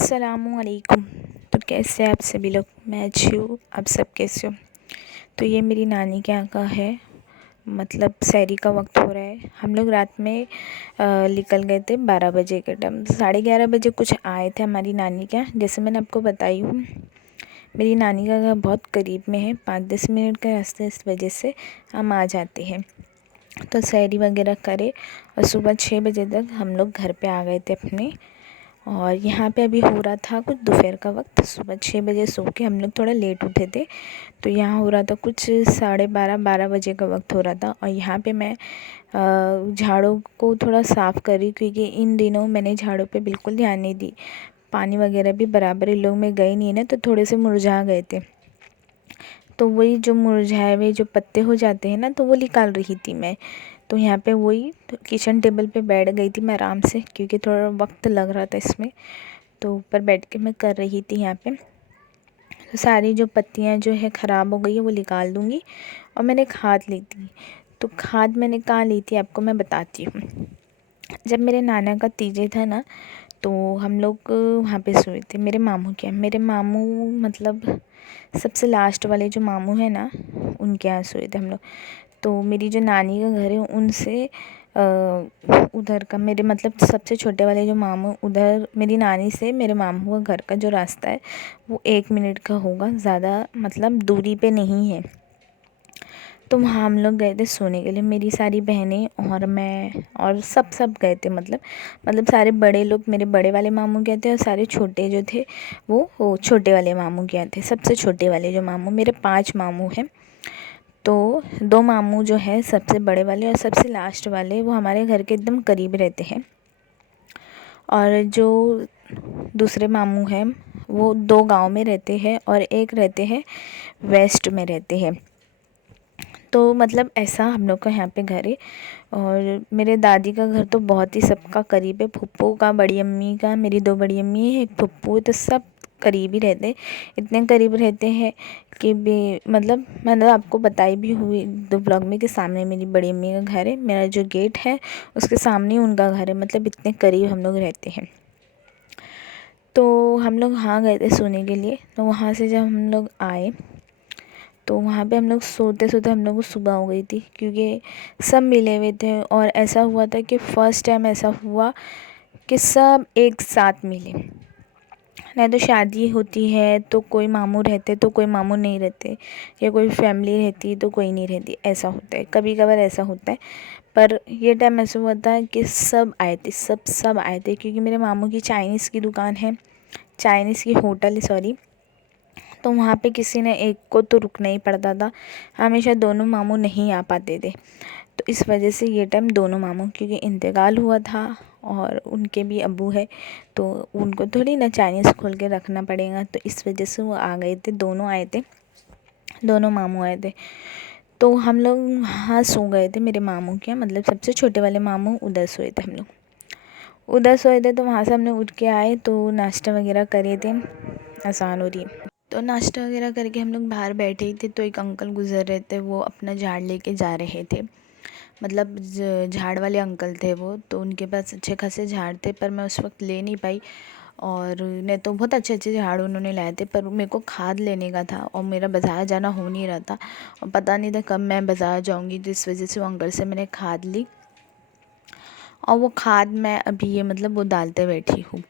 अस्सलामुअलैकुम। तो कैसे आप सभी लोग? मैं अच्छी हूँ, आप सब कैसे हो? तो ये मेरी नानी के यहाँ का है, मतलब सहरी का वक्त हो रहा है। हम लोग रात में निकल गए थे 12 बजे के टाइम, 11:30 बजे कुछ आए थे हमारी नानी के यहाँ। जैसे मैंने आपको बताई हूँ, मेरी नानी का घर बहुत करीब में है, 5-10 मिनट का रास्ता, इस वजह से हम आ जाते हैं। तो सहरी वगैरह करे और सुबह 6 बजे तक हम लोग घर पे आ गए थे अपने। और यहाँ पे अभी हो रहा था कुछ दोपहर का वक्त, सुबह 6 बजे सो के हम लोग थोड़ा लेट उठे थे। तो यहाँ हो रहा था कुछ 12:30 बजे का वक्त हो रहा था। और यहाँ पे मैं झाड़ों को थोड़ा साफ़ करी, क्योंकि इन दिनों मैंने झाड़ों पे बिल्कुल ध्यान नहीं दी। पानी वगैरह भी बराबर इन लोग में गए नहीं ना, तो थोड़े से मुरझा गए थे। तो वही जो मुरझाए हुए जो पत्ते हो जाते हैं ना, तो वो निकाल रही थी मैं। तो यहाँ पे वही तो किचन टेबल पे बैठ गई थी मैं आराम से, क्योंकि थोड़ा वक्त लग रहा था इसमें। तो ऊपर बैठ के मैं कर रही थी यहाँ पे। तो सारी जो पत्तियाँ जो है ख़राब हो गई है वो निकाल दूँगी। और मैंने खाद ली थी, तो खाद मैंने कहाँ ली थी आपको मैं बताती हूँ। जब मेरे नाना का तीजे था ना, तो हम लोग वहाँ पे सोए थे मेरे मामू के यहाँ। मेरे मामू मतलब सबसे लास्ट वाले जो मामू हैं ना, उनके यहाँ सोए थे हम लोग। तो मेरी जो नानी का घर है उनसे उधर का मेरे मतलब सबसे छोटे वाले जो मामू, उधर मेरी नानी से मेरे मामू का घर का जो रास्ता है वो 1 मिनट का होगा, ज़्यादा मतलब दूरी पे नहीं है। तो वहाँ हम लोग गए थे सोने के लिए, मेरी सारी बहनें और मैं, और सब गए थे। मतलब सारे बड़े लोग मेरे बड़े वाले मामू गए थे, और सारे छोटे जो थे वो छोटे वाले मामू गए थे। सबसे छोटे वाले जो मामू, मेरे 5 मामू हैं। तो 2 मामू जो है सबसे बड़े वाले, और सबसे लास्ट वाले वो हमारे घर के एकदम करीब रहते हैं। और जो दूसरे मामू हैं वो 2 गांव में रहते हैं, और एक रहते हैं वेस्ट में रहते हैं। तो मतलब ऐसा हम लोग का यहाँ पे घर है। और मेरे दादी का घर तो बहुत ही सबका करीब है। फुप्पू का, बड़ी अम्मी का, मेरी 2 बड़ी अम्मी है, एक फुप्पू है, तो सब करीब ही रहते हैं। इतने करीब रहते हैं कि मतलब मैंने आपको बताई भी हुई 2 ब्लॉग में कि सामने मेरी बड़ी अम्मी का घर है, मेरा जो गेट है उसके सामने उनका घर है। मतलब इतने करीब हम लोग रहते हैं। तो हम लोग वहाँ गए थे सोने के लिए। तो वहाँ से जब हम लोग आए, तो वहाँ पे हम लोग सोते सोते हम लोग को सुबह हो गई थी, क्योंकि सब मिले हुए थे। और ऐसा हुआ था कि फ़र्स्ट टाइम ऐसा हुआ कि सब एक साथ मिले। नहीं तो शादी होती है तो कोई मामू रहते तो कोई मामू नहीं रहते, या कोई फैमिली रहती तो कोई नहीं रहती, ऐसा होता है। कभी कभार ऐसा होता है, पर ये टाइम ऐसा हुआ था कि सब आए थे, सब आए थे। क्योंकि मेरे मामू की चाइनीज़ की दुकान है, चाइनीज़ की होटल है सॉरी। तो वहाँ पे किसी ने एक को तो रुकना ही पड़ता था, हमेशा दोनों मामू नहीं आ पाते थे। तो इस वजह से ये टाइम दोनों मामू, क्योंकि इंतकाल हुआ था और उनके भी अब्बू है, तो उनको थोड़ी ना चाइनीज़ खोल के रखना पड़ेगा। तो इस वजह से वो आ गए थे, दोनों आए थे, दोनों मामू आए थे। तो हम लोग वहाँ सो गए थे मेरे मामू के यहाँ, मतलब सबसे छोटे वाले मामू उधर सोए थे, हम लोग उधर सोए थे। तो वहाँ से हमने उठ के आए, तो नाश्ता वगैरह करे थे, आसान हो रही है। तो नाश्ता वगैरह करके हम लोग बाहर बैठे ही थे, तो एक अंकल गुज़र रहे थे, वो अपना झाड़ लेके जा रहे थे। मतलब झाड़ वाले अंकल थे वो, तो उनके पास अच्छे खासे झाड़ थे, पर मैं उस वक्त ले नहीं पाई। और नहीं तो बहुत अच्छे अच्छे झाड़ उन्होंने लाए थे, पर मेरे को खाद लेने का था और मेरा बाज़ार जाना हो नहीं रहा था, और पता नहीं था कब मैं बाज़ार जाऊंगी। तो इस वजह से वो अंकल से मैंने खाद ली, और वो खाद मैं अभी ये मतलब वो डालते बैठी हूँ।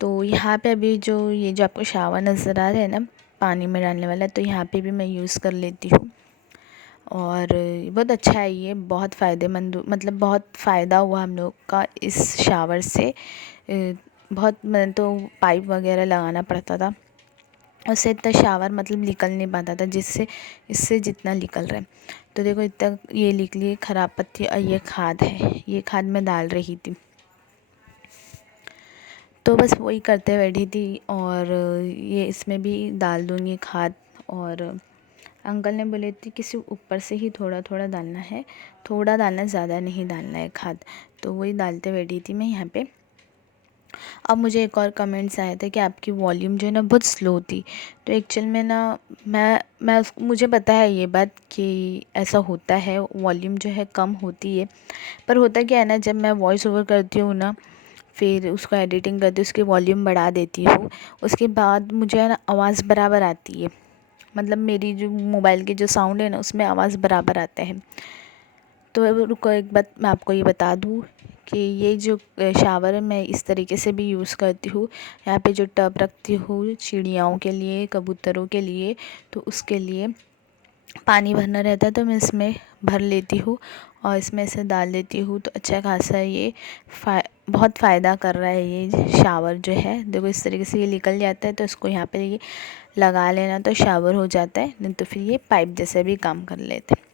तो यहाँ पे अभी जो ये जो आपको शावर नज़र आ रहा है ना, पानी में डालने वाला, तो यहाँ पे भी मैं यूज़ कर लेती हूँ। और बहुत अच्छा है ये, बहुत फ़ायदेमंद, मतलब बहुत फ़ायदा हुआ हम लोग का इस शावर से। बहुत, मैं तो पाइप वगैरह लगाना पड़ता था, उससे इतना शावर मतलब निकल नहीं पाता था जिससे इससे जितना निकल रहा है। तो देखो इतना ये निकली ख़राब पत्ती, और ये खाद है, ये खाद मैं डाल रही थी। तो बस वही करते बैठी थी, और ये इसमें भी डाल दूँगी खाद। और अंकल ने बोले थे कि सिर्फ ऊपर से ही थोड़ा थोड़ा डालना है, थोड़ा डालना, ज़्यादा नहीं डालना है खाद। तो वही डालते बैठी थी मैं यहाँ पे। अब मुझे एक और कमेंट्स आए थे कि आपकी वॉल्यूम जो है ना बहुत स्लो थी। तो एक्चुअल में ना मुझे पता है ये बात कि ऐसा होता है, वॉल्यूम जो है कम होती है। पर होता क्या है ना, जब मैं वॉइस ओवर करती हूँ ना, फिर उसको एडिटिंग करती हूँ, उसकी वॉल्यूम बढ़ा देती हूँ। उसके बाद मुझे है ना आवाज़ बराबर आती है, मतलब मेरी जो मोबाइल के जो साउंड है ना उसमें आवाज़ बराबर आता है। तो अब रुको, एक बात मैं आपको ये बता दूँ कि ये जो शावर है मैं इस तरीके से भी यूज़ करती हूँ। यहाँ पे जो टब रखती हूँ चिड़ियाओं के लिए, कबूतरों के लिए, तो उसके लिए पानी भरना रहता है तो मैं इसमें भर लेती हूँ और इसमें से डाल देती हूँ। तो अच्छा खासा ये बहुत फ़ायदा कर रहा है ये शावर जो है। देखो इस तरीके से ये निकल जाता है, तो इसको यहाँ पे ये लगा लेना तो शावर हो जाता है, नहीं तो फिर ये पाइप जैसे भी काम कर लेते हैं।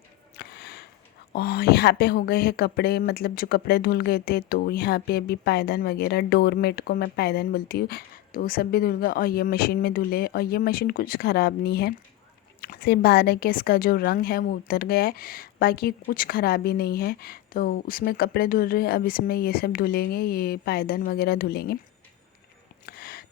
और यहाँ पे हो गए हैं कपड़े, मतलब जो कपड़े धुल गए थे, तो यहाँ पे अभी पायदान वगैरह, डोरमेट को मैं पायदान बोलती हूँ, तो वो सब भी धुल गया और ये मशीन में धुले। और ये मशीन कुछ ख़राब नहीं है, सिर्फ बाहर है कि इसका जो रंग है वो उतर गया है, बाकी कुछ ख़राबी नहीं है। तो उसमें कपड़े धुल रहे हैं, अब इसमें ये सब धुलेंगे, ये पायदान वगैरह धुलेंगे।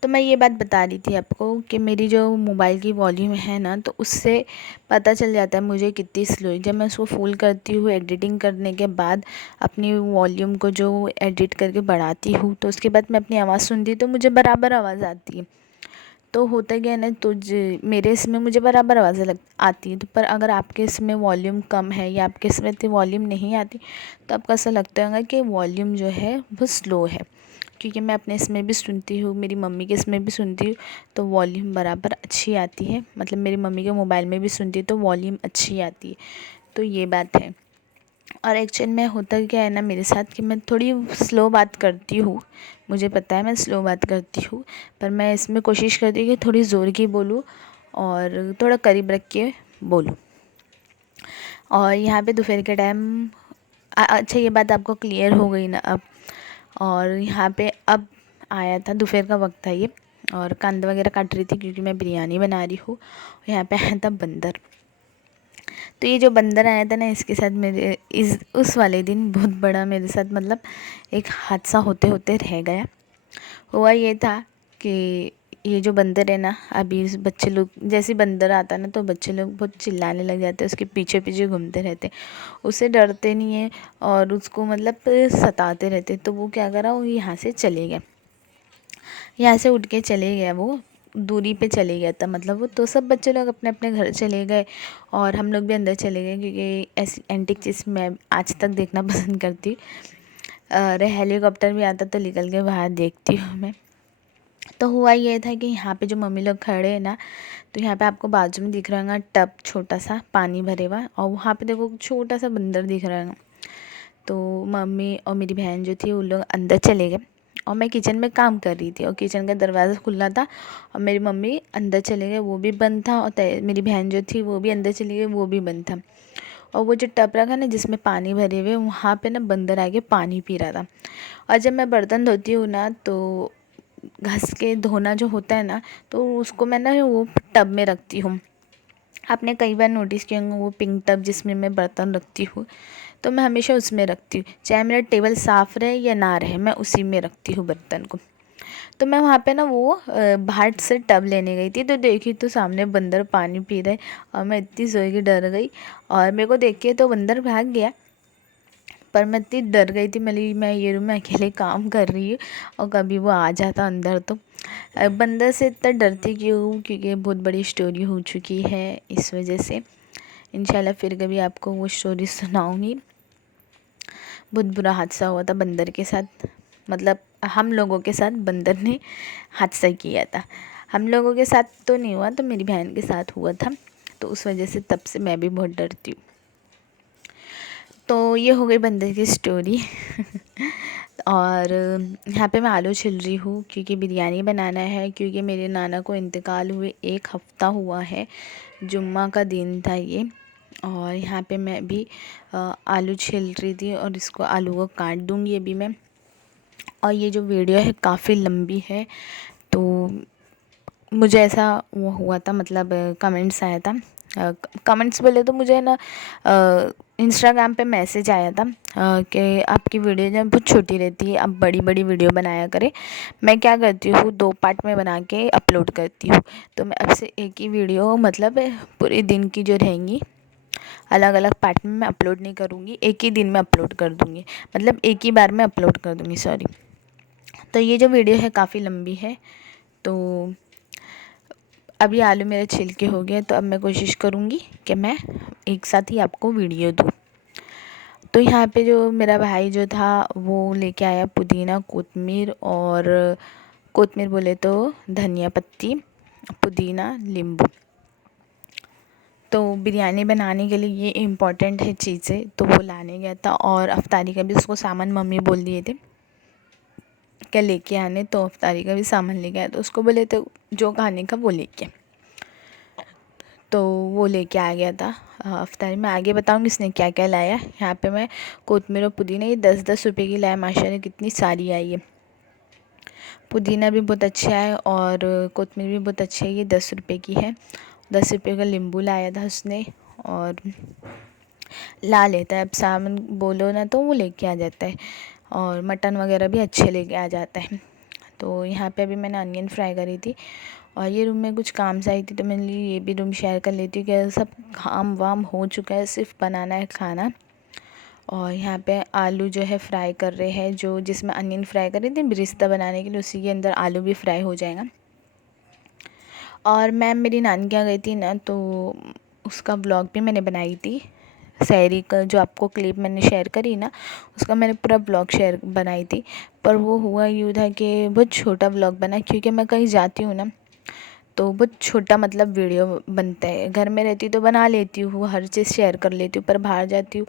तो मैं ये बात बता रही थी आपको कि मेरी जो मोबाइल की वॉल्यूम है ना, तो उससे पता चल जाता है मुझे कितनी स्लो है। जब मैं उसको फुल करती हूँ एडिटिंग करने के बाद, अपनी वॉल्यूम को जो एडिट करके बढ़ाती हूँ, तो उसके बाद मैं अपनी आवाज़ सुनती हूँ तो मुझे बराबर आवाज़ आती है। तो होता क्या है ना, तो मेरे इसमें मुझे बराबर आवाज़ आती है। तो पर अगर आपके इसमें वॉल्यूम कम है या आपके इसमें इतनी वॉल्यूम नहीं आती, तो आपको ऐसा लगता होगा कि वॉल्यूम जो है वो स्लो है। क्योंकि मैं अपने इसमें भी सुनती हूँ, मेरी मम्मी के इसमें भी सुनती हूँ, तो वॉल्यूम बराबर अच्छी आती है। मतलब मेरी मम्मी के मोबाइल में भी सुनती हूँ तो वॉल्यूम अच्छी आती है। तो ये बात है। और एक्चुअल में होता क्या है ना मेरे साथ, कि मैं थोड़ी स्लो बात करती हूँ, मुझे पता है मैं स्लो बात करती हूँ, पर मैं इसमें कोशिश करती हूँ कि थोड़ी ज़ोर की बोलूँ और थोड़ा करीब रख के बोलूँ। और यहाँ पे दोपहर के टाइम अच्छा ये बात आपको क्लियर हो गई ना अब। और यहाँ पे अब आया था, दोपहर का वक्त था ये, और कांदा वगैरह काट रही थी क्योंकि मैं बिरयानी बना रही हूँ। यहाँ पे आया था बंदर। तो ये जो बंदर आया था ना, इसके साथ मेरे उस वाले दिन बहुत बड़ा मेरे साथ मतलब एक हादसा होते होते रह गया। हुआ ये था कि ये जो बंदर है ना, अभी बच्चे लोग जैसे बंदर आता ना तो बच्चे लोग बहुत चिल्लाने लग जाते हैं, उसके पीछे पीछे घूमते रहते, उससे डरते नहीं है और उसको मतलब सताते रहते। तो वो क्या करा, वो यहाँ से चले गया, यहाँ से उठ के चले गया, वो दूरी पे चले गया था। मतलब वो तो सब बच्चे लोग अपने अपने घर चले गए और हम लोग भी अंदर चले गए, क्योंकि ऐसी एंटिक चीज़ मैं आज तक देखना पसंद करती हूँ। और हेलीकॉप्टर भी आता तो निकल के बाहर देखती हूँ मैं। तो हुआ ये था कि यहाँ पे जो मम्मी लोग खड़े हैं ना, तो यहाँ पे आपको बाजू में दिख रहा होगा टब, छोटा सा पानी भरे हुआ, और वहाँ पे देखो छोटा सा बंदर दिख रहा है। तो मम्मी और मेरी बहन जो थी उन लोग अंदर चले गए और मैं किचन में काम कर रही थी और किचन का दरवाज़ा खुला था और मेरी मम्मी अंदर चले गए, वो भी बंद था, और मेरी बहन जो थी वो भी अंदर चली गई, वो भी बंद था। और वो जो टब रखा ना जिसमें पानी भरे हुए, वहाँ पे ना बंदर आके पानी पी रहा था। और जब मैं बर्तन धोती हूँ ना, तो घस के धोना जो होता है ना, तो उसको मैं ना वो टब में रखती हूँ। आपने कई बार नोटिस किया होंगे वो पिंक टब जिसमें मैं बर्तन रखती हूँ, तो मैं हमेशा उसमें रखती हूँ, चाहे मेरा टेबल साफ़ रहे या ना रहे, मैं उसी में रखती हूँ बर्तन को। तो मैं वहाँ पे ना वो बाहर से टब लेने गई थी, तो देखी तो सामने बंदर पानी पी रहे, और मैं इतनी जोर की डर गई, और मेरे को देख के तो बंदर भाग गया, पर मैं इतनी डर गई थी, मैं ये रूम में अकेले काम कर रही हूँ और कभी वो आ जाता अंदर तो। बंदर से इतना डरती क्यों हूँ, क्योंकि बहुत बड़ी स्टोरी हो चुकी है इस वजह से। इंशाल्लाह फिर कभी आपको वो स्टोरी सुनाऊंगी। बहुत बुरा हादसा हुआ था बंदर के साथ, मतलब हम लोगों के साथ बंदर ने हादसा किया था। हम लोगों के साथ तो नहीं हुआ, तो मेरी बहन के साथ हुआ था, तो उस वजह से तब से मैं भी बहुत डरती हूँ। तो ये हो गई बंदर की स्टोरी। और यहाँ पे मैं आलू छिल रही हूँ क्योंकि बिरयानी बनाना है, क्योंकि मेरे नाना को इंतकाल हुए 1 हफ़्ता हुआ है, जुम्मा का दिन था ये। और यहाँ पे मैं भी आलू छिल रही थी और इसको आलू को काट दूँगी अभी मैं। और ये जो वीडियो है काफ़ी लंबी है, तो मुझे ऐसा वो हुआ था, मतलब कमेंट्स आया था, कमेंट्स बोले तो मुझे ना इंस्टाग्राम पे मैसेज आया था कि आपकी वीडियो जो बहुत छोटी रहती है, आप बड़ी बड़ी वीडियो बनाया करें। मैं क्या करती हूँ, 2 पार्ट में बना के अपलोड करती हूँ, तो मैं अब से एक ही वीडियो मतलब पूरे दिन की जो रहेंगी अलग अलग पार्ट में मैं अपलोड नहीं करूँगी, एक ही दिन में अपलोड कर दूँगी, मतलब एक ही बार में अपलोड कर दूँगी, सॉरी। तो ये जो वीडियो है काफ़ी लंबी है, तो अभी आलू मेरे छिलके हो गए, तो अब मैं कोशिश करूँगी कि मैं एक साथ ही आपको वीडियो दूँ। तो यहाँ पे जो मेरा भाई जो था वो लेके आया पुदीना, कोतमीर, और कोतमीर बोले तो धनिया पत्ती, पुदीना, नींबू। तो बिरयानी बनाने के लिए ये इम्पॉर्टेंट है चीज़ें, तो वो लाने गया था। और अफ्तारी का भी उसको सामान मम्मी बोल दिए थे क्या लेके आने, तो अफ्तारी का भी सामान लेके आया, तो उसको बोले थे जो खाने का वो लेके, तो वो लेके आ गया था। अफ्तारी में आगे बताऊँगी इसने क्या क्या लाया। यहाँ पे मैं कोतमीर और पुदीना ये 10-10 रुपए की लाया, माशाल्लाह कितनी सारी आई है। पुदीना भी बहुत अच्छा है और कोतमीर भी बहुत अच्छी है, ये 10 रुपए की है। 10 रुपए का नींबू लाया था उसने, और ला लेता है, अब सामान बोलो ना तो वो लेके आ जाता है। और मटन वगैरह भी अच्छे लेके आ जाता है। तो यहाँ पे अभी मैंने अनियन फ्राई करी थी, और ये रूम में कुछ काम से आई थी, तो मैंने ये भी रूम शेयर कर लेती हूँ कि सब काम वाम हो चुका है, सिर्फ बनाना है खाना। और यहाँ पे आलू जो है फ्राई कर रहे हैं, जो जिसमें अनियन फ्राई कर रहे थे बिरिस्ता बनाने के लिए, उसी के अंदर आलू भी फ्राई हो जाएगा। और मैं मेरी नानी के यहाँ गई थी ना, तो उसका व्लॉग भी मैंने बनाई थी। सहरी का जो आपको क्लिप मैंने शेयर करी ना, उसका मैंने पूरा ब्लॉग शेयर बनाई थी। पर वो हुआ यूँ था कि बहुत छोटा व्लॉग बना, क्योंकि मैं कहीं जाती हूँ ना, तो बहुत छोटा मतलब वीडियो बनता है। घर में रहती तो बना लेती हूँ, हर चीज़ शेयर कर लेती हूँ, पर बाहर जाती हूँ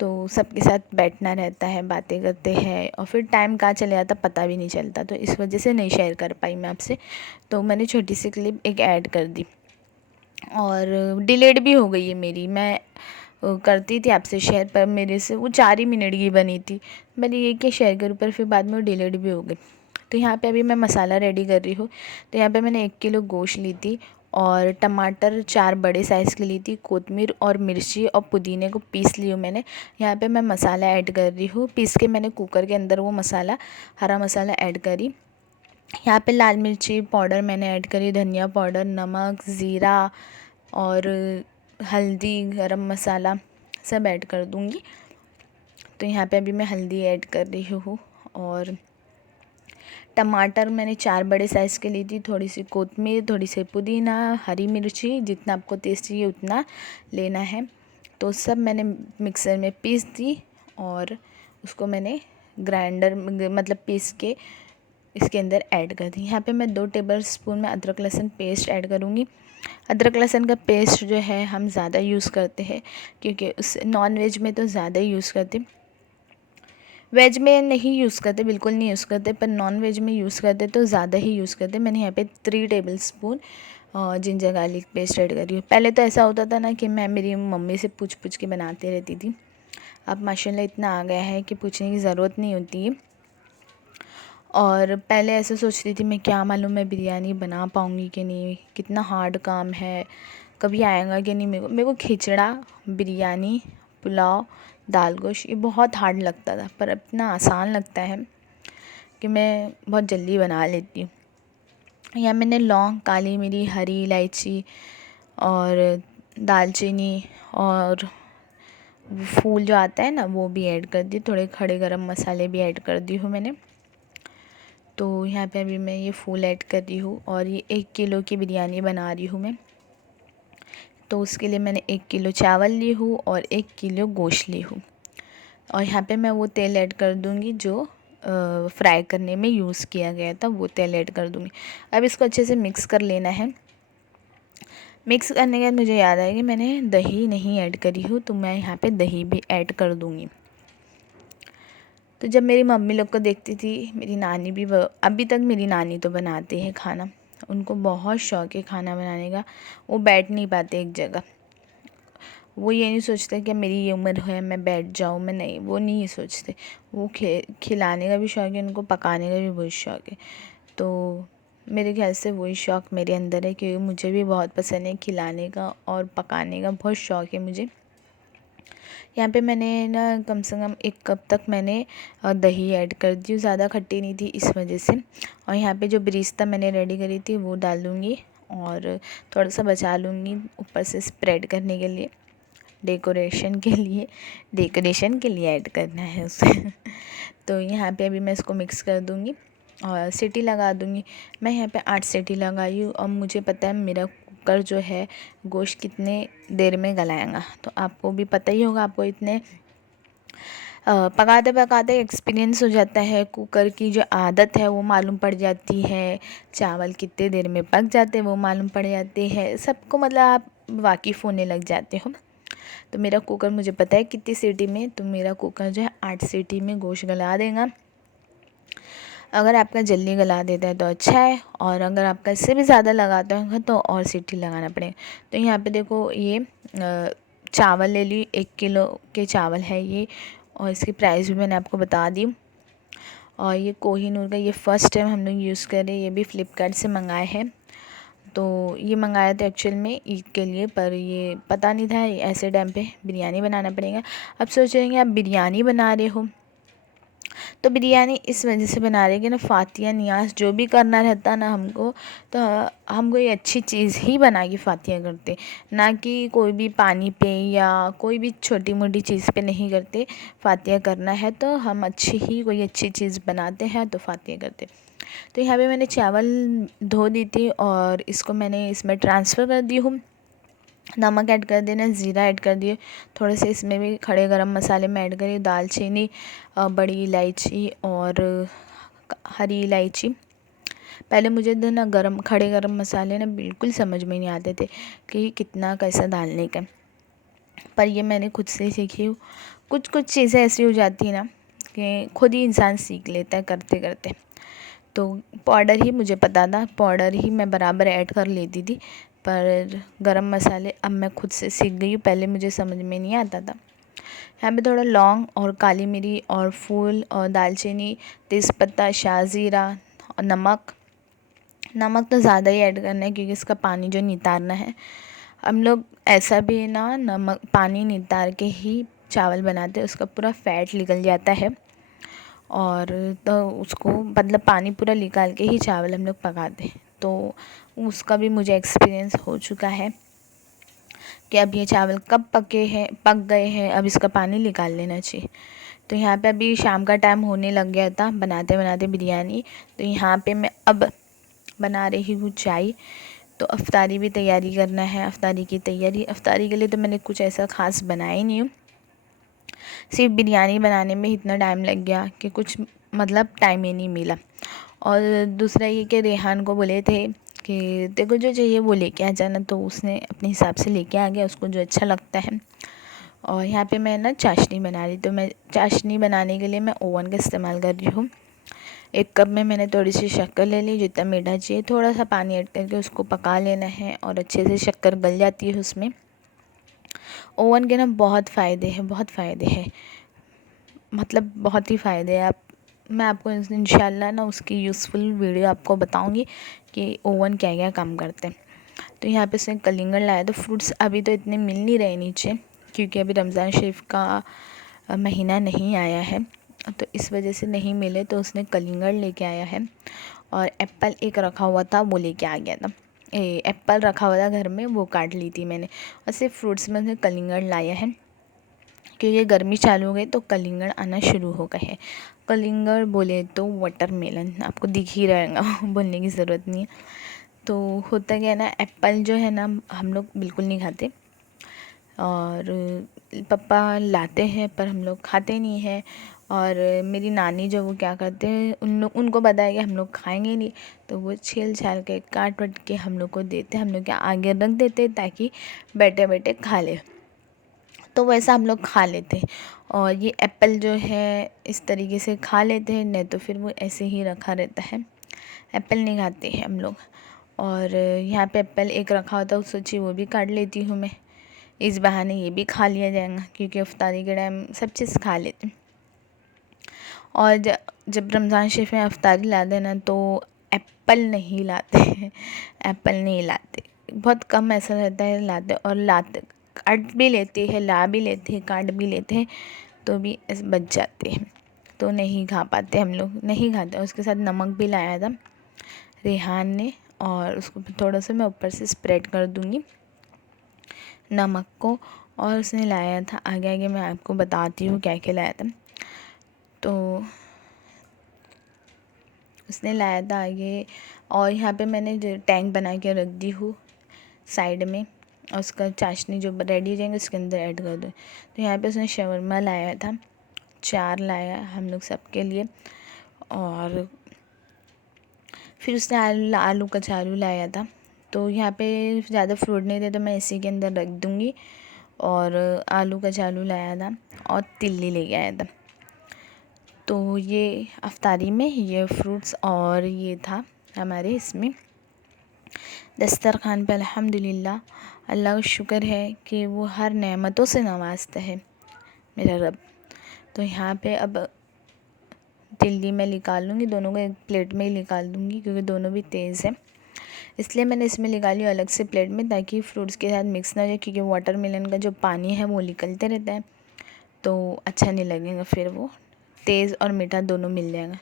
तो सबके साथ बैठना रहता है, बातें करते हैं, और फिर टाइम कहाँ चले जाता पता भी नहीं चलता, तो इस वजह से नहीं शेयर कर पाई मैं आपसे। तो मैंने छोटी सी क्लिप एक ऐड कर दी, और डिलेट भी हो गई है मेरी। मैं करती थी आपसे शेयर, पर मेरे से वो 4 ही मिनट की बनी थी। मैंने ये क्या शेयर करूँ, पर फिर बाद में वो डिलीट भी हो गई। तो यहाँ पे अभी मैं मसाला रेडी कर रही हूँ। तो यहाँ पे मैंने 1 किलो गोश्त ली थी, और टमाटर 4 बड़े साइज़ की ली थी, कोतमीर और मिर्ची और पुदीने को पीस ली हूँ मैंने। यहाँ पे मैं मसाला ऐड कर रही हूँ, पीस के मैंने कुकर के अंदर वो मसाला, हरा मसाला ऐड करी। यहाँ पे लाल मिर्ची पाउडर मैंने ऐड करी, धनिया पाउडर, नमक, ज़ीरा और हल्दी, गरम मसाला सब ऐड कर दूँगी। तो यहाँ पे अभी मैं हल्दी ऐड कर रही हूँ, और टमाटर मैंने 4 बड़े साइज़ के ली थी, थोड़ी सी कोतमीर, थोड़ी सी पुदीना, हरी मिर्ची, जितना आपको टेस्ट चाहिए उतना लेना है। तो सब मैंने मिक्सर में पीस दी, और उसको मैंने ग्राइंडर मतलब पीस के इसके अंदर ऐड कर दी। यहाँ पे मैं 2 टेबल स्पून में अदरक लहसुन पेस्ट ऐड करूँगी। अदरक लहसुन का पेस्ट जो है हम ज़्यादा यूज़ करते हैं, क्योंकि उस नॉन वेज में तो ज़्यादा ही यूज़ करते, वेज में नहीं यूज़ करते, बिल्कुल नहीं यूज़ करते, पर नॉन वेज में यूज़ करते तो ज़्यादा ही यूज़ करते। मैंने यहाँ पे 3 table spoon ginger garlic paste add करी हूँ। पहले तो ऐसा होता था ना कि मैं मेरी मम्मी से पूछ पूछ के बनाती रहती थी। अब माशाल्लाह इतना आ गया है कि पूछने की ज़रूरत नहीं होती है। और पहले ऐसे सोचती थी मैं, क्या मालूम मैं बिरयानी बना पाऊँगी कि नहीं, कितना हार्ड काम है, कभी आएगा कि नहीं। मेरे को खिचड़ा, बिरयानी, पुलाव, दाल गोश्त ये बहुत हार्ड लगता था, पर अब इतना आसान लगता है कि मैं बहुत जल्दी बना लेती हूँ। यहाँ मैंने लौंग, काली मिरी, हरी इलायची और दालचीनी और फूल जो आता है ना वो भी ऐड कर दी, थोड़े खड़े गरम मसाले भी ऐड कर दी हूँ मैंने। तो यहाँ पे अभी मैं ये फूल ऐड कर रही हूँ, और ये 1 किलो की बिरयानी बना रही हूँ मैं। तो उसके लिए मैंने 1 किलो चावल ली हूँ और 1 किलो गोश्त ली हूँ। और यहाँ पे मैं वो तेल ऐड कर दूँगी जो फ्राई करने में यूज़ किया गया था, वो तेल ऐड कर दूँगी। अब इसको अच्छे से मिक्स कर लेना है। मिक्स करने के बाद मुझे याद आया कि मैंने दही नहीं ऐड करी हूँ, तो मैं यहाँ पे दही भी ऐड कर दूँगी। तो जब मेरी मम्मी लोग को देखती थी, मेरी नानी भी, अभी तक मेरी नानी तो बनाती है खाना, उनको बहुत शौक़ है खाना बनाने का। वो बैठ नहीं पाते एक जगह, वो ये नहीं सोचते कि मेरी ये उम्र है मैं बैठ जाऊँ, मैं नहीं, वो नहीं सोचते। वो खिलाने का भी शौक़ है उनको, पकाने का भी बहुत शौक़ है। तो मेरे ख्याल से वही शौक़ मेरे अंदर है, क्योंकि मुझे भी बहुत पसंद है खिलाने का और पकाने का, बहुत शौक़ है मुझे। यहाँ पे मैंने ना कम से कम 1 कप तक मैंने दही ऐड कर दी, ज़्यादा खट्टी नहीं थी इस वजह से। और यहाँ पे जो बिरिस्ता मैंने रेडी करी थी वो डाल दूँगी, और थोड़ा सा बचा लूँगी ऊपर से स्प्रेड करने के लिए। डेकोरेशन के लिए ऐड करना है उसे। तो यहाँ पे अभी मैं इसको मिक्स कर दूँगी और सीटी लगा दूँगी। मैं यहाँ पे 8 सीटी लगाई हूँ और मुझे पता है मेरा कुकर जो है गोश्त कितने देर में गलाएगा। तो आपको भी पता ही होगा, आपको इतने पकाते पकाते एक्सपीरियंस हो जाता है, कुकर की जो आदत है वो मालूम पड़ जाती है, चावल कितने देर में पक जाते हैं वो मालूम पड़ जाते हैं सबको, मतलब आप वाकिफ़ होने लग जाते हो। तो मेरा कुकर मुझे पता है कितनी सीटी में, तो मेरा कुकर जो है 8 सीटी में गोश्त गला देगा। अगर आपका जल्दी गला देता है तो अच्छा है, और अगर आपका इससे भी ज़्यादा लगाता होगा तो और सीटी लगाना पड़ेगा। तो यहाँ पे देखो ये चावल ले ली, 1 किलो के चावल है ये, और इसकी प्राइस भी मैंने आपको बता दी। और ये कोहिनूर का ये फ़र्स्ट टाइम हम लोग यूज़ कर रहे हैं, ये भी फ़्लिपकार्ट से मंगाए हैं। तो ये मंगाया था एक्चुअल में ईद के लिए, पर ये पता नहीं था ऐसे टाइम पे बिरयानी बनाना पड़ेगा। अब सोच रहे हैं आप बिरयानी बना रहे हो, तो बिरयानी इस वजह से बना रहे हैं कि ना फातिया नियाज़ जो भी करना रहता ना हमको, तो हम कोई अच्छी चीज़ ही बना के फातिया करते, ना कि कोई भी पानी पे या कोई भी छोटी मोटी चीज़ पे नहीं करते। फातिया करना है तो हम कोई अच्छी चीज़ बनाते हैं तो फातिया करते। तो यहाँ पे मैंने चावल धो दी थी और इसको मैंने इसमें ट्रांसफ़र कर दी हूँ। नमक ऐड कर देना, ज़ीरा ऐड कर दिए, थोड़े से इसमें भी खड़े गरम मसाले में ऐड करिए, दालचीनी, बड़ी इलायची और हरी इलायची। पहले मुझे तो ना खड़े गरम मसाले ना बिल्कुल समझ में नहीं आते थे कि कितना कैसा डालने का, पर ये मैंने खुद से सीखी हूँ। कुछ कुछ चीज़ें ऐसी हो जाती हैं ना कि खुद ही इंसान सीख लेता है करते करते। तो पाउडर ही मुझे पता था, पाउडर ही मैं बराबर ऐड कर लेती थी, पर गरम मसाले अब मैं खुद से सीख गई हूँ, पहले मुझे समझ में नहीं आता था। यहाँ पे थोड़ा लौंग और काली मिरी और फूल और दालचीनी, तेज़पत्ता, शाज़ीरा और नमक तो ज़्यादा ही ऐड करना है क्योंकि इसका पानी जो नितारना है। हम लोग ऐसा भी ना नमक पानी नितार के ही चावल बनाते हैं, उसका पूरा फ़ैट निकल जाता है, और तो उसको मतलब पानी पूरा निकाल के ही चावल हम लोग पकाते हैं। तो उसका भी मुझे एक्सपीरियंस हो चुका है कि अब ये चावल कब पक गए हैं, अब इसका पानी निकाल लेना चाहिए। तो यहाँ पे अभी शाम का टाइम होने लग गया था बनाते बनाते बिरयानी। तो यहाँ पे मैं अब बना रही हूँ चाय। तो अफ्तारी भी तैयारी करना है, अफ्तारी के लिए तो मैंने कुछ ऐसा ख़ास बनाया ही नहीं हूँ, सिर्फ बिरयानी बनाने में इतना टाइम लग गया कि कुछ मतलब टाइम ही नहीं मिला। और दूसरा ये कि रेहान को बोले थे कि तेरे को जो चाहिए वो लेके आ जाना, तो उसने अपने हिसाब से लेके आ गया, उसको जो अच्छा लगता है। और यहाँ पे मैं ना चाशनी बना रही, तो मैं चाशनी बनाने के लिए मैं ओवन का इस्तेमाल कर रही हूँ। 1 कप में मैंने थोड़ी सी शक्कर ले ली, जितना मीठा चाहिए, थोड़ा सा पानी ऐड करके उसको पका लेना है और अच्छे से शक्कर गल जाती है उसमें। ओवन के ना बहुत फ़ायदे हैं, मतलब बहुत ही फ़ायदे हैं। मैं आपको इंशाल्लाह ना उसकी यूज़फुल वीडियो आपको बताऊंगी कि ओवन क्या क्या काम करते हैं। तो यहाँ पे उसने कलिंगड़ लाया, तो फ्रूट्स अभी तो इतने मिल नहीं रहे नीचे क्योंकि अभी रमज़ान शरीफ का महीना नहीं आया है, तो इस वजह से नहीं मिले। तो उसने कलिंगड़ लेके आया है और एप्पल एक रखा हुआ था वो लेके आ गया था। एप्पल रखा हुआ था घर में, वो काट ली थी मैंने, और सिर्फ फ्रूट्स में उसने कलिंगड़ लाया है क्योंकि गर्मी चालू हो गई तो कलिंगड़ आना शुरू हो गए हैं। कलिंगड़ बोले तो वाटरमेलन, आपको दिख ही रहेगा बोलने की ज़रूरत नहीं है। तो होता क्या है ना, एप्पल जो है ना हम लोग बिल्कुल नहीं खाते, और पापा लाते हैं पर हम लोग खाते नहीं हैं। और मेरी नानी जो वो क्या करते हैं, उनको पता है कि हम लोग खाएंगे नहीं, तो वो छील छाल के काट वाट के हम लोग को देते, हम लोग के आगे रख देते ताकि बैठे बैठे खा ले। तो वैसा हम लोग खा लेते हैं, और ये एप्पल जो है इस तरीके से खा लेते हैं, नहीं तो फिर वो ऐसे ही रखा रहता है। एप्पल नहीं खाते हैं हम लोग। और यहाँ पे एप्पल एक रखा होता है, सोची वो भी काट लेती हूँ मैं, इस बहाने ये भी खा लिया जाएगा क्योंकि इफ्तारी के टाइम सब चीज़ खा लेते हैं। और जब रमज़ान शरीफ में इफ्तारी ला देना तो एप्पल नहीं लाते हैं, एप्पल नहीं लाते, बहुत कम ऐसा रहता है लाते, और लाते काट भी लेते हैं, ला भी लेते हैं, काट भी लेते हैं, तो भी ऐसे बच जाते हैं, तो नहीं खा पाते, हम लोग नहीं खाते। उसके साथ नमक भी लाया था रेहान ने, और उसको थोड़ा सा मैं ऊपर से स्प्रेड कर दूँगी नमक को। और उसने लाया था, आगे आगे मैं आपको बताती हूँ क्या क्या लाया था। तो उसने लाया था आगे, और यहाँ पे मैंने जो टैंक बना के रख दी हूँ साइड में, और उसका चाशनी जो रेडी हो जाएंगे उसके अंदर ऐड कर दो। तो यहाँ पे उसने शवरमा लाया था, 4 लाया हम लोग सबके लिए। और फिर उसने आलू कचालू लाया था। तो यहाँ पे ज़्यादा फ्रूट नहीं थे तो मैं इसी के अंदर रख दूँगी। और आलू कचालू लाया था और तिल्ली लेके आया था। तो ये अफ्तारी में ये फ्रूट्स और ये था हमारे इसमें दस्तरखान पे। अल्हम्दुलिल्लाह, अल्लाह का शुक्र है कि वो हर नेमतों से नवाजता है मेरा रब। तो यहाँ पे अब तिल्ली मैं निकाल लूँगी, दोनों को एक प्लेट में ही निकाल दूँगी क्योंकि दोनों भी तेज़ है, इसलिए मैंने इसमें निकाली अलग से प्लेट में ताकि फ्रूट्स के साथ मिक्स ना हो जाए, क्योंकि वाटरमेलन का जो पानी है वो निकलते रहता है तो अच्छा नहीं लगेगा, फिर वो तेज़ और मीठा दोनों मिल जाएगा।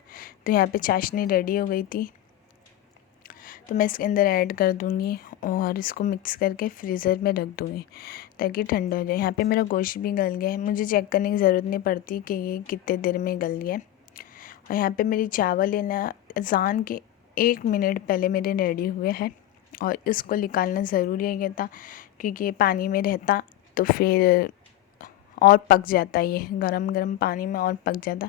तो यहाँ पे चाशनी रेडी हो गई थी, तो मैं इसके अंदर ऐड कर दूँगी और इसको मिक्स करके फ्रीज़र में रख दूँगी ताकि ठंडा हो जाए। यहाँ पे मेरा गोश्त भी गल गया है, मुझे चेक करने की ज़रूरत नहीं पड़ती कि ये कितने देर में गल गया है। और यहाँ पे मेरी चावल है ना अज़ान के 1 मिनट पहले मेरे रेडी हुए हैं, और इसको निकालना ज़रूरी है था क्योंकि ये पानी में रहता तो फिर और पक जाता, ये गरम गरम पानी में और पक जाता।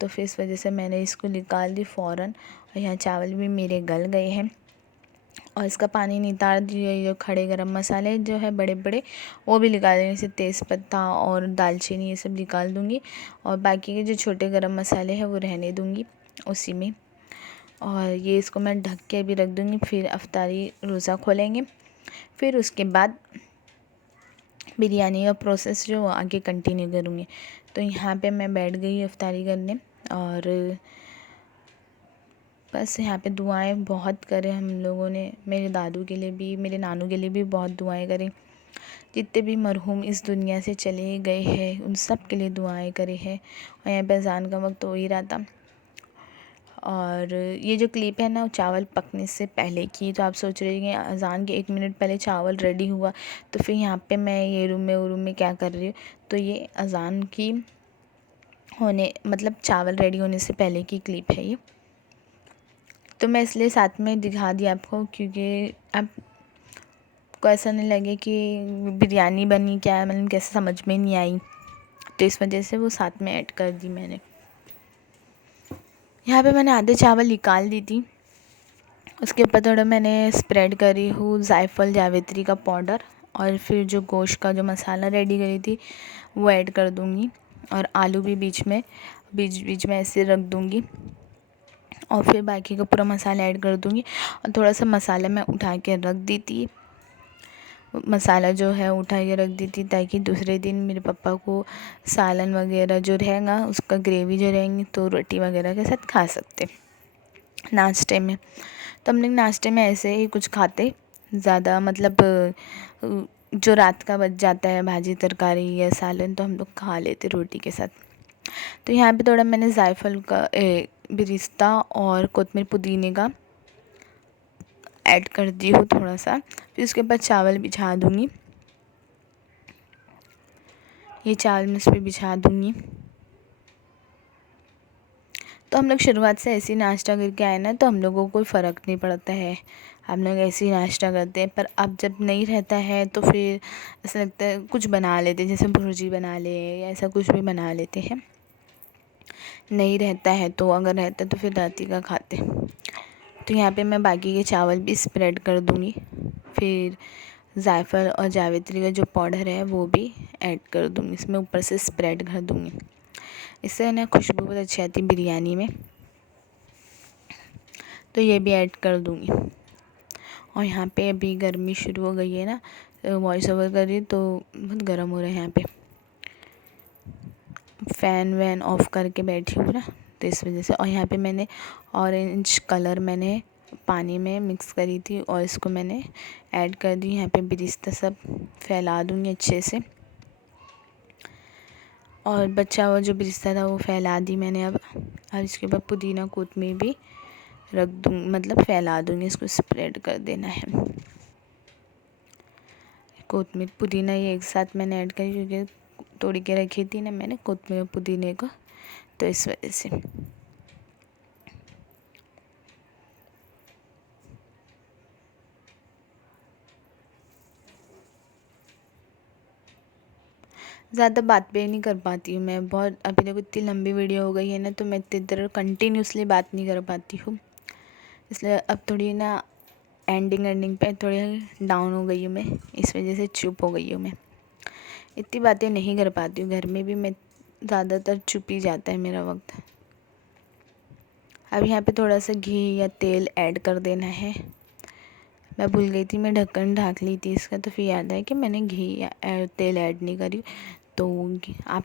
तो फिर इस वजह से मैंने इसको निकाल दी फ़ौरन। और यहाँ चावल भी मेरे गल गए हैं और इसका पानी नितार दिए। जो खड़े गरम मसाले जो है बड़े बड़े वो भी निकाल देंगे, जैसे तेज़पत्ता और दालचीनी ये सब निकाल दूँगी, और बाकी के जो छोटे गरम मसाले हैं वो रहने दूँगी उसी में। और ये इसको मैं ढक के भी रख दूँगी, फिर अफ्तारी रोज़ा खोलेंगे। फिर उसके बाद बिरयानी का प्रोसेस जो आगे कंटिन्यू करूँगी। तो यहाँ पे मैं बैठ गई अफ्तारी करने, और बस यहाँ पे दुआएं बहुत करें हम लोगों ने, मेरे दादू के लिए भी, मेरे नानू के लिए भी बहुत दुआएं करें। जितने भी मरहूम इस दुनिया से चले गए हैं उन सब के लिए दुआएं करें हैं। और यहाँ पे अज़ान का वक्त हो ही रहा था। और ये जो क्लिप है ना चावल पकने से पहले की, तो आप सोच रहे हैं अज़ान के 1 मिनट पहले चावल रेडी हुआ, तो फिर यहाँ पे मैं ये रूम में क्या कर रही हूँ। तो ये अज़ान की होने मतलब चावल रेडी होने से पहले की क्लिप है ये। तो मैं इसलिए साथ में दिखा दी आपको क्योंकि आपको ऐसा नहीं लगे कि बिरयानी बनी क्या, मतलब कैसे समझ में नहीं आई, तो इस वजह से वो साथ में ऐड कर दी मैंने। यहाँ पे मैंने आधे चावल निकाल दी थी, उसके ऊपर थोड़ा मैंने स्प्रेड करी हूँ जायफल जावित्री का पाउडर, और फिर जो गोश्त का जो मसाला रेडी करी थी वो ऐड कर दूँगी, और आलू भी बीच बीच में ऐसे रख दूँगी, और फिर बाकी का पूरा मसाला ऐड कर दूँगी। और थोड़ा सा मसाला मैं उठा के रख दी थी, मसाला जो है उठा के रख दी थी ताकि दूसरे दिन मेरे पापा को सालन वगैरह जो रहेगा उसका ग्रेवी जो रहेंगी तो रोटी वगैरह के साथ खा सकते नाश्ते में। तो हम लोग नाश्ते में ऐसे ही कुछ खाते ज़्यादा, मतलब जो रात का बच जाता है भाजी तरकारी या सालन तो हम लोग खा लेते रोटी के साथ। तो यहाँ पे थोड़ा मैंने जायफल का बिरिस्ता और कोतमीर पुदीने का ऐड कर दी हूँ थोड़ा सा। फिर उसके बाद चावल बिछा दूँगी, ये चावल मैं इस पर बिछा दूँगी। तो हम लोग शुरुआत से ऐसे ही नाश्ता करके आए ना, तो हम लोगों को कोई फ़र्क नहीं पड़ता है, हम लोग ऐसे ही नाश्ता करते हैं। पर अब जब नहीं रहता है तो फिर ऐसा लगता है कुछ बना लेते हैं, जैसे भुर्जी बना ले या ऐसा कुछ भी बना लेते हैं। नहीं रहता है तो, अगर रहता है तो फिर रात का खाते। तो यहाँ पे मैं बाकी के चावल भी स्प्रेड कर दूँगी, फिर जायफल और जावित्री का जो पाउडर है वो भी ऐड कर दूँगी, इसमें ऊपर से स्प्रेड कर दूँगी। इससे ना खुशबू बहुत अच्छी आती है बिरयानी में, तो ये भी ऐड कर दूँगी। और यहाँ पे अभी गर्मी शुरू हो गई है ना, वॉइस ओवर कर रही है तो बहुत गर्म हो रहा है यहाँ पे, फ़ैन वैन ऑफ़ करके बैठी हूँ ना तो इस वजह से। और यहाँ पे मैंने ऑरेंज कलर मैंने पानी में मिक्स करी थी और इसको मैंने ऐड कर दी। यहाँ पे बिरिस्ता सब फैला दूँगी अच्छे से, और बचा हुआ जो बिरिस्ता था वो फैला दी मैंने अब। और इसके बाद पुदीना कोतमीर भी रख दूँ, मतलब फैला दूँगी, इसको स्प्रेड कर देना है। कोतमीर पुदीना ये एक साथ मैंने ऐड करी, क्योंकि तोड़ के रखी थी ना मैंने कोतमीर और पुदीने को, तो इस वजह से। ज़्यादा बात भी नहीं कर पाती हूँ मैं, बहुत अभी तक इतनी लंबी वीडियो हो गई है ना, तो मैं इतनी देर कंटिन्यूसली बात नहीं कर पाती हूँ, इसलिए अब थोड़ी ना एंडिंग पे थोड़ी डाउन हो गई हूँ मैं, इस वजह से चुप हो गई हूँ मैं। इतनी बातें नहीं कर पाती हूँ, घर में भी मैं ज़्यादातर चुप ही जाता है मेरा वक्त। अब यहाँ पे थोड़ा सा घी या तेल ऐड कर देना है। मैं भूल गई थी, मैं ढक्कन ढाक ली थी इसका, तो फिर याद है कि मैंने घी या तेल ऐड नहीं करी। तो आप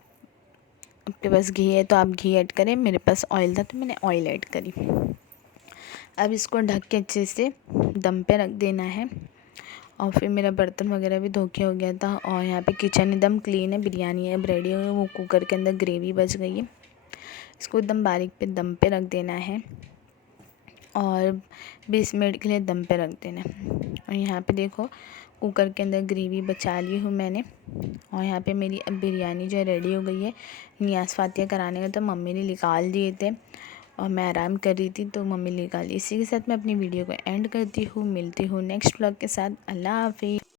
आपके पास घी है तो आप घी ऐड करें, मेरे पास ऑयल था तो मैंने ऑयल ऐड करी। अब इसको ढक के अच्छे से दम पे रख देना है। और फिर मेरा बर्तन वगैरह भी धो के हो गया था, और यहाँ पे किचन एकदम क्लीन है। बिरयानी अब रेडी हो गई, वो कुकर के अंदर ग्रेवी बच गई है। इसको एकदम बारीक पे दम पे रख देना है और 20 मिनट के लिए दम पे रख देना है। और यहाँ पे देखो कुकर के अंदर ग्रेवी बचा ली हूँ मैंने। और यहाँ पे मेरी अब बिरयानी जो है रेडी हो गई है। नियाज़ फातिया कराने का तो मम्मी ने निकाल दिए थे और मैं आराम कर रही थी, तो मम्मी निकाली। इसी के साथ मैं अपनी वीडियो को एंड करती हूँ। मिलती हूँ नेक्स्ट व्लॉग के साथ। अल्लाह हाफिज़।